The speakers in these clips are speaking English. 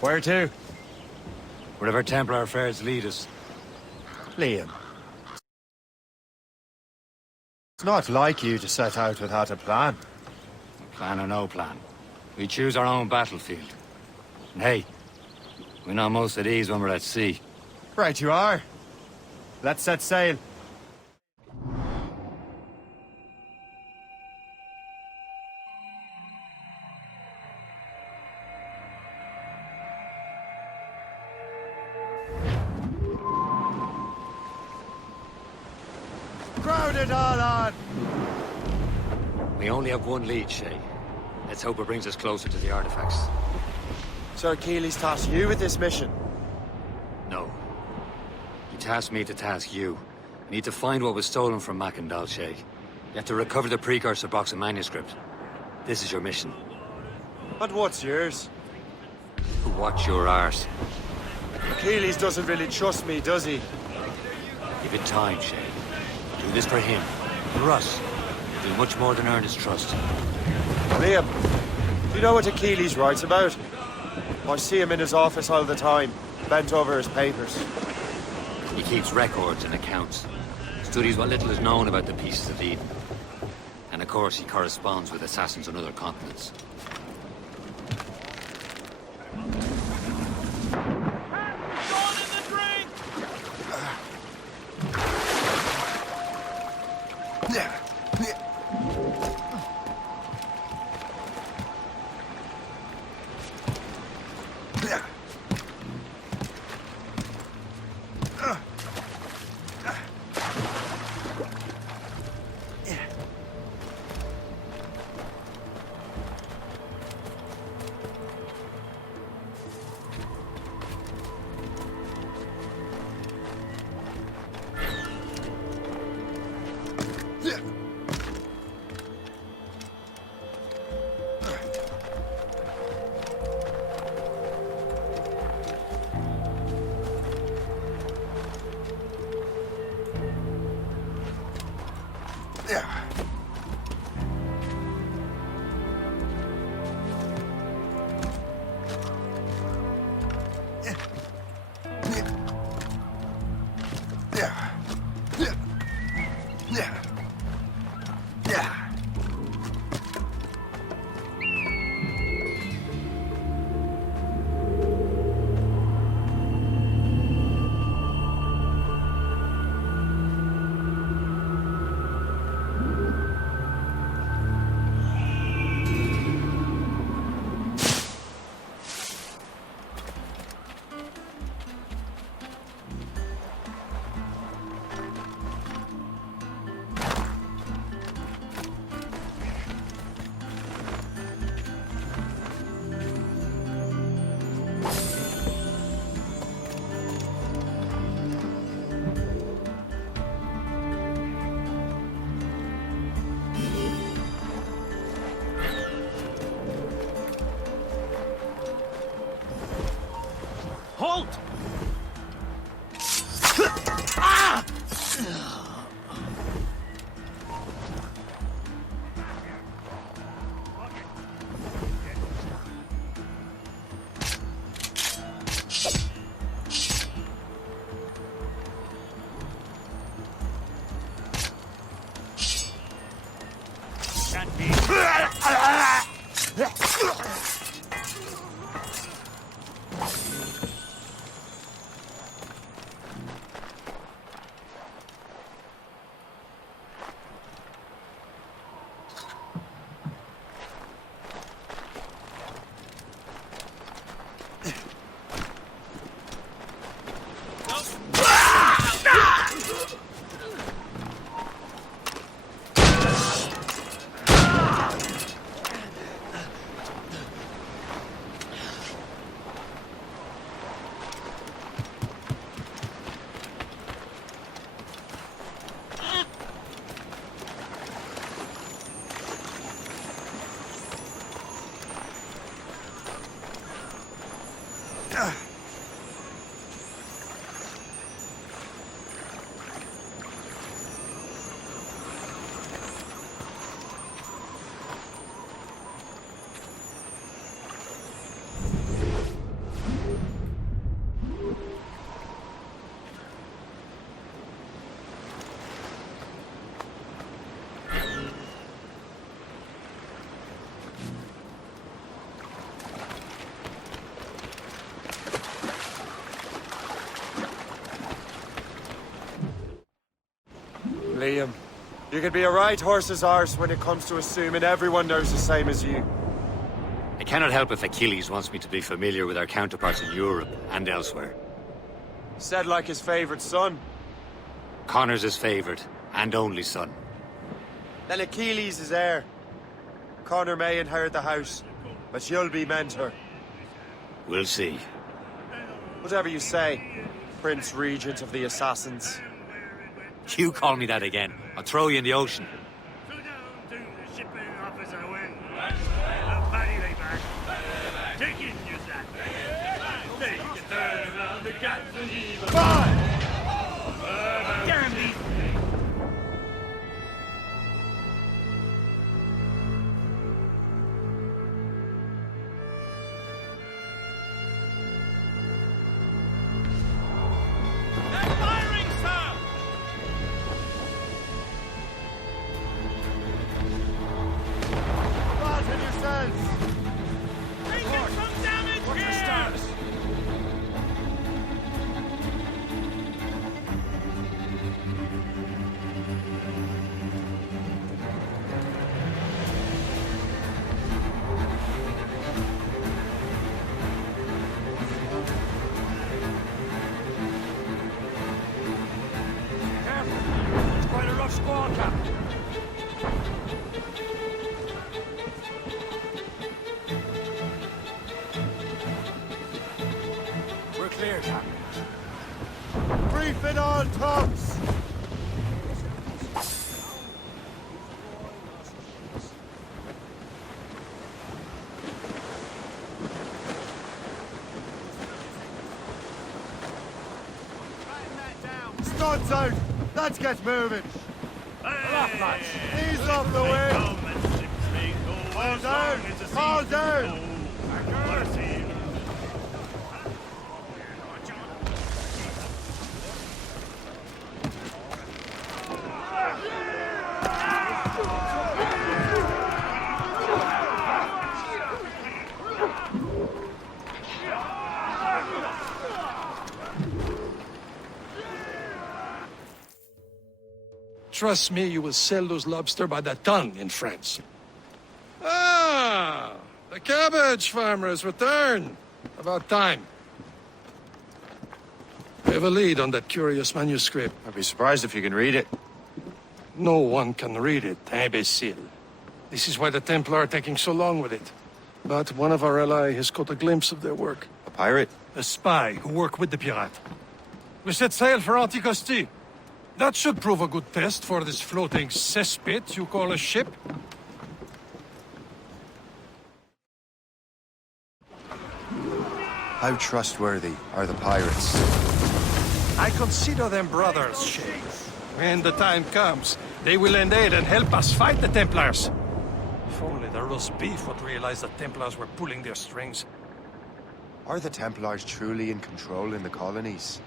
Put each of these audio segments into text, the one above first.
Where to? Wherever Templar affairs lead us. Liam. It's not like you to set out without a plan. Plan or no plan. We choose our own battlefield. And hey, we know most of these when we're at sea. Right you are. Let's set sail. Crowd it all on! We only have one lead, Shay. Let's hope it brings us closer to the artifacts. Sir Keeley's tasked you with this mission. No. He tasked me to task you. We need to find what was stolen from Mackandal, Shay. You have to recover the precursor box of manuscript. This is your mission. And what's yours? To watch your arse. Keeley's doesn't really trust me, does he? Give it time, Shay. Do this for him. For us. Do much more than earn his trust. Liam, do you know what Achilles writes about? I see him in his office all the time, bent over his papers. He keeps records and accounts. Studies what little is known about the Pieces of Eden. And of course, he corresponds with assassins on other continents. Liam. You could be a right horse's arse when it comes to assuming everyone knows the same as you. I cannot help if Achilles wants me to be familiar with our counterparts in Europe and elsewhere. Said like his favourite son. Connor's his favourite and only son. Then Achilles is heir. Connor may inherit the house, but you'll be mentor. We'll see. Whatever you say, Prince Regent of the Assassins. You call me that again, I'll throw you in the ocean. So down to the shipping office I went. A paddy lay back. Take in your sack. They can turn around the cats and evil. Damn these. Fasten yourselves! Taking some damage here! Careful! It's quite a rough squall, Captain. We're clear, Captain. Brief it all tops! Studs out! Let's get moving! Ease off the wind! Fall down! Fall down! Trust me, you will sell those lobster by the ton in France. Ah, the cabbage farmers return. About time. We have a lead on that curious manuscript. I'd be surprised if you can read it. No one can read it, imbecile. This is why the Templar are taking so long with it. But one of our allies has caught a glimpse of their work. A pirate? A spy who worked with the pirate. We set sail for Anticosti. That should prove a good test for this floating cesspit you call a ship. How trustworthy are the pirates? I consider them brothers, Shay. When the time comes, they will lend aid and help us fight the Templars. If only the roast beef would realize the Templars were pulling their strings. Are the Templars truly in control in the colonies?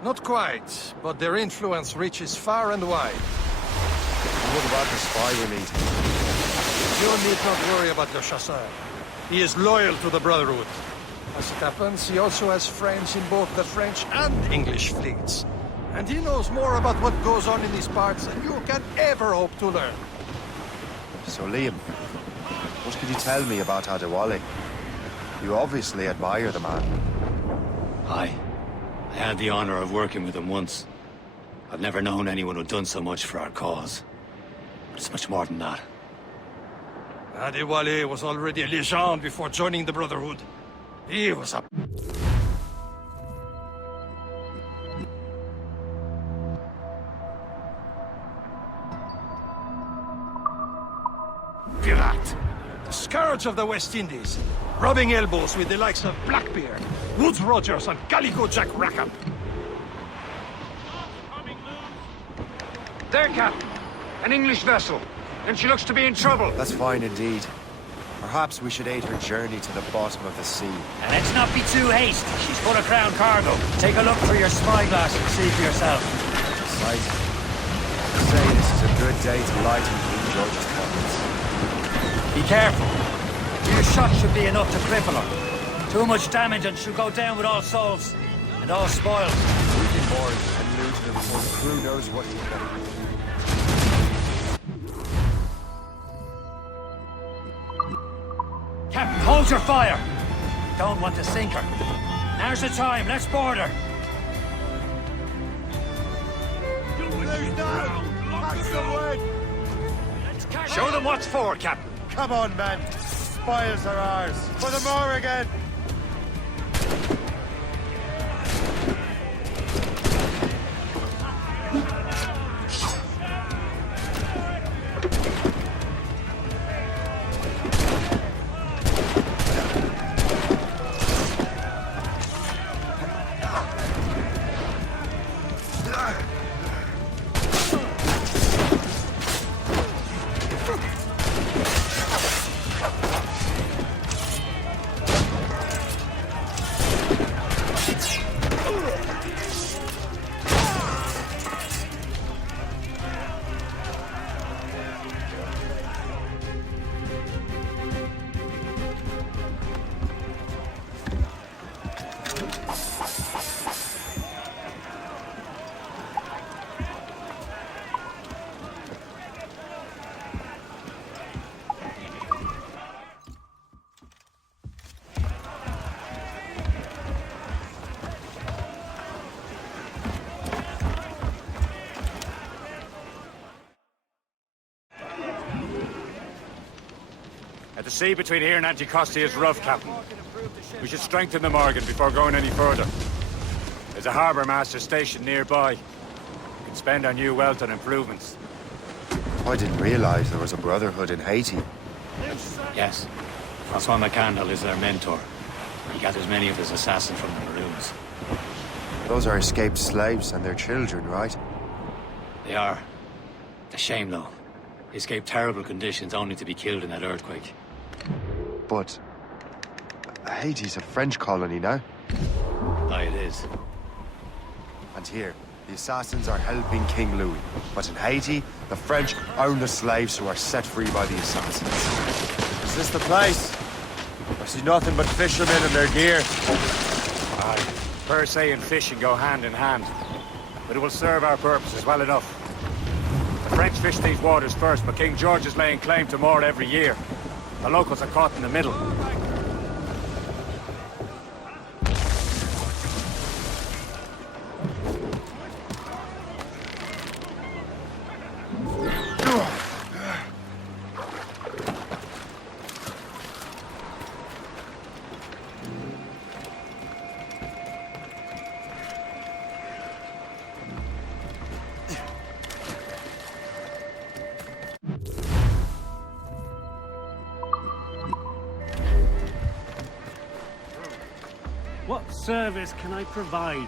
Not quite, but their influence reaches far and wide. And what about the spy we meet? You need not worry about Le Chasseur. He is loyal to the Brotherhood. As it happens, he also has friends in both the French and English fleets. And he knows more about what goes on in these parts than you can ever hope to learn. So Liam, what could you tell me about Adewale? You obviously admire the man. I had the honor of working with him once. I've never known anyone who'd done so much for our cause. But it's much more than that. Adewale was already a legend before joining the Brotherhood. He was a... pirate. The scourge of the West Indies. Rubbing elbows with the likes of Blackbeard, Woodes Rogers, and Calico Jack Rackham. There, Captain. An English vessel. And she looks to be in trouble. That's fine indeed. Perhaps we should aid her journey to the bottom of the sea. And let's not be too hasty. She's full of crown cargo. Take a look through your spyglass and see for yourself. Sight. I say this is a good day to lighten King George's pockets. Be careful. A few shots should be enough to cripple her. Too much damage and she'll go down with all souls and all spoils. We've been bored and losing her before the crew knows what you've got to do. Captain, hold your fire! Don't want to sink her. Now's the time, let's board her! Show them what's for, Captain. Come on, man. Spoils are ours. For the more again. The sea between here and Anticosti is rough, Captain. We should strengthen the Morgan before going any further. There's a harbour master station nearby. We can spend our new wealth on improvements. I didn't realize there was a brotherhood in Haiti. Yes. Francois McCandle is their mentor. He gathers many of his assassins from the Maroons. Those are escaped slaves and their children, right? They are. A shame, though. They escaped terrible conditions only to be killed in that earthquake. But Haiti's a French colony now. Aye, it is. And here, the assassins are helping King Louis. But in Haiti, the French own the slaves who are set free by the assassins. Is this the place? I see nothing but fishermen and their gear. Aye, per se and fishing go hand in hand. But it will serve our purposes well enough. The French fish these waters first, but King George is laying claim to more every year. The locals are caught in the middle. What service can I provide?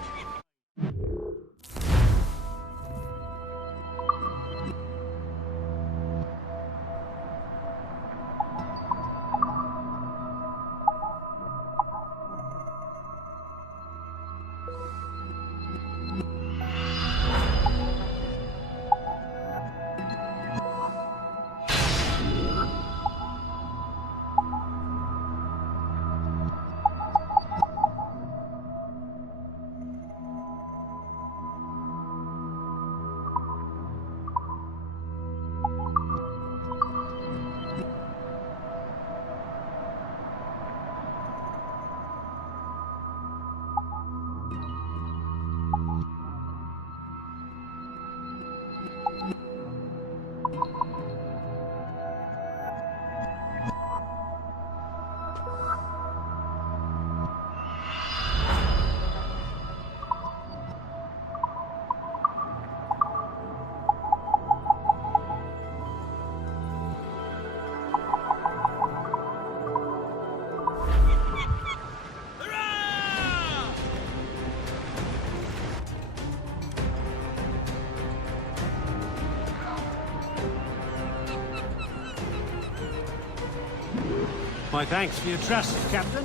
My thanks for your trust, Captain.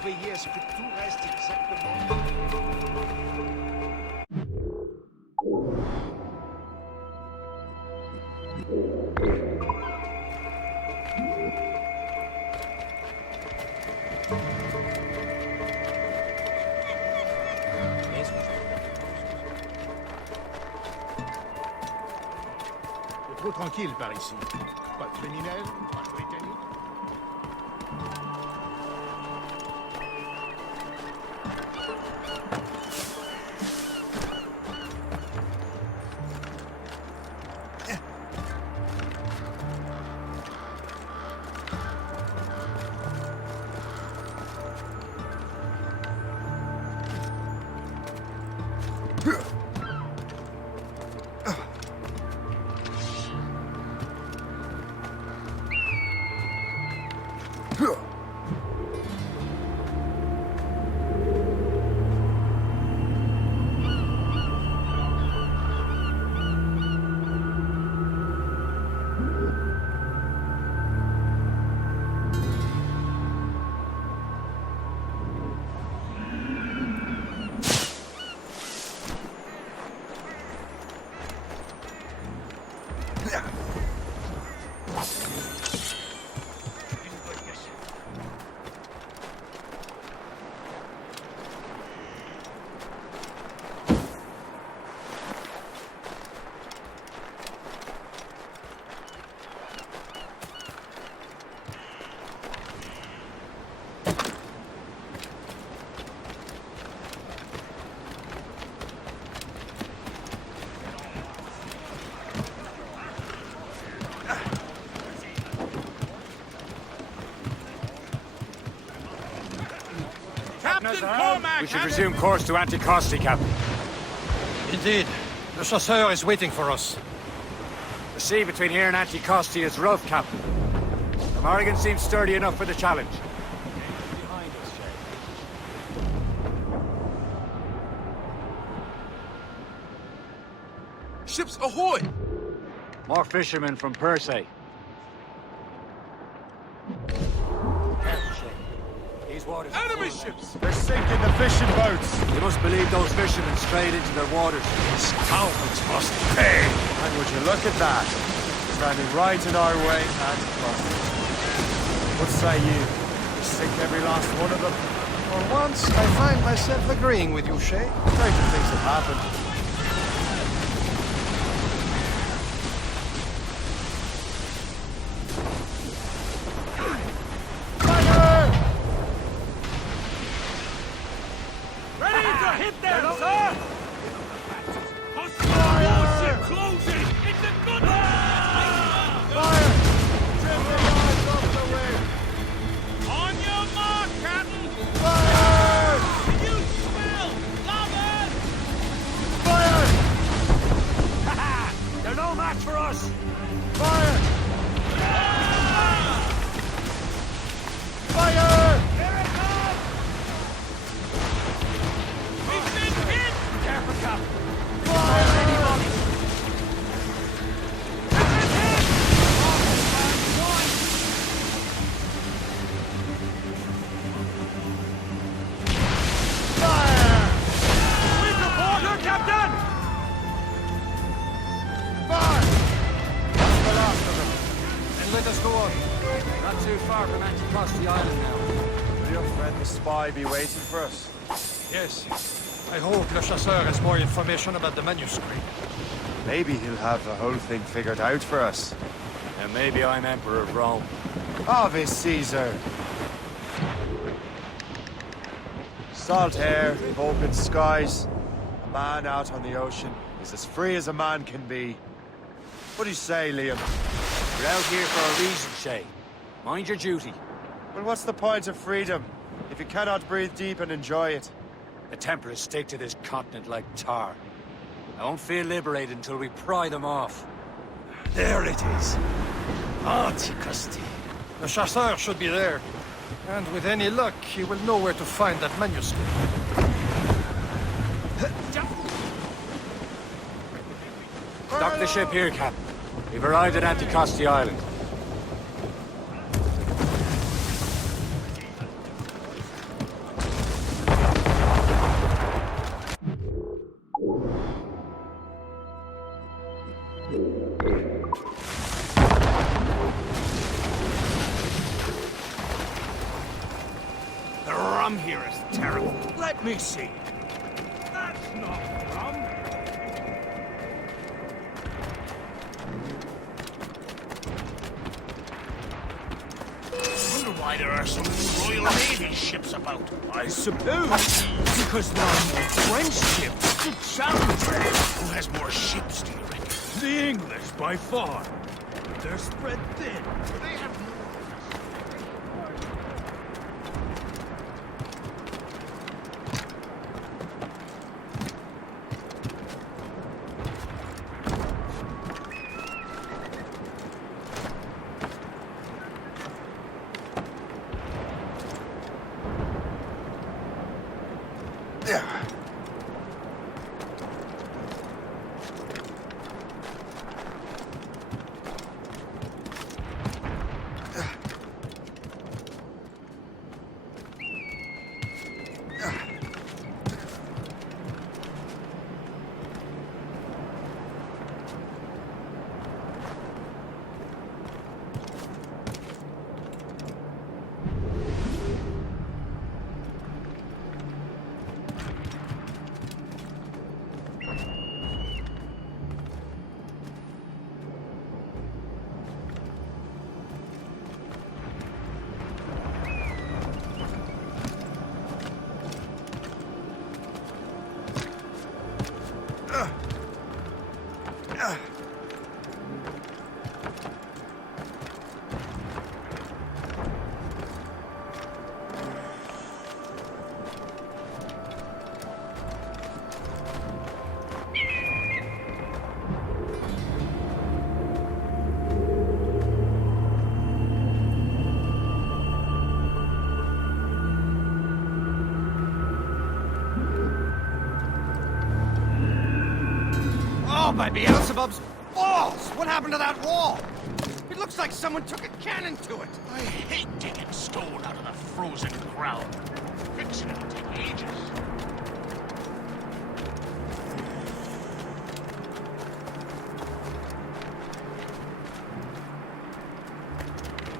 surveiller à ce que tout reste exactement... C'est trop tranquille par ici. Pas de criminels, pas de Britanniques. We should resume course to Anticosti, Captain. Indeed. The chasseur is waiting for us. The sea between here and Anticosti is rough, Captain. The Morrigan seems sturdy enough for the challenge. Ships ahoy! More fishermen from Persay. These waters... Enemy ships! They're sinking the fishing boats. You must believe those fishermen strayed into their waters. Scoundrels must pay! And would you look at that? Standing right in our way and crossing. What say you? We sink every last one of them. For once, I find myself agreeing with you, Shay. Stranger things have happened. Not too far from Anticosti Island now. Will your friend the spy be waiting for us? Yes. I hope Le Chasseur has more information about the manuscript. Maybe he'll have the whole thing figured out for us. And maybe I'm Emperor of Rome. Ave Caesar! Salt air, open skies. A man out on the ocean is as free as a man can be. What do you say, Liam? We're out here for a reason, Shay. Mind your duty. Well, what's the point of freedom if you cannot breathe deep and enjoy it? The Templars stick to this continent like tar. I won't feel liberated until we pry them off. There it is. Anticosti. The Chasseur should be there. And with any luck, he will know where to find that manuscript. Dock the ship here, Captain. We've arrived at Anticosti Island. The rum here is terrible. Let me see. That's not rum. I wonder why there are so many Royal Navy ships about. I suppose because there are more French ships to challenge. Who has more ships, do you reckon? The English, by far. But they're spread thin. They have no... Oh, by Beelzebub's balls! What happened to that wall? It looks like someone took a cannon to it. I hate taking stone out of the frozen ground. Fixing it will take ages.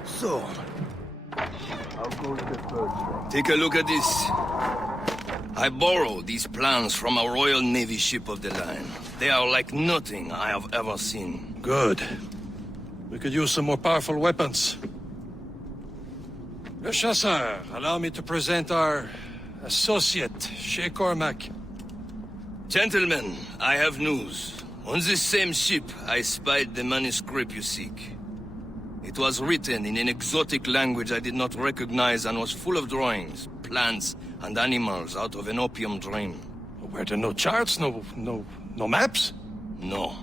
So, Take a look at this. I borrowed these plans from a Royal Navy ship of the line. They are like nothing I have ever seen. Good. We could use some more powerful weapons. Le Chasseur, allow me to present our associate, Shay Cormac. Gentlemen, I have news. On this same ship, I spied the manuscript you seek. It was written in an exotic language I did not recognize and was full of drawings, plants, and animals out of an opium dream. Were there no charts, no maps? No.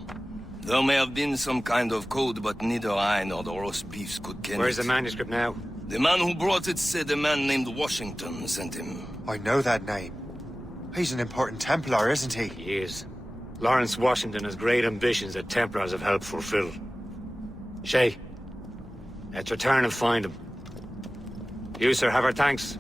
There may have been some kind of code, but neither I nor the roast beefs could ken Where's it. the manuscript now? The man who brought it said a man named Washington sent him. I know that name. He's an important Templar, isn't he? He is. Lawrence Washington has great ambitions that Templars have helped fulfill. Shay, let's return and find him. You, sir, have our thanks.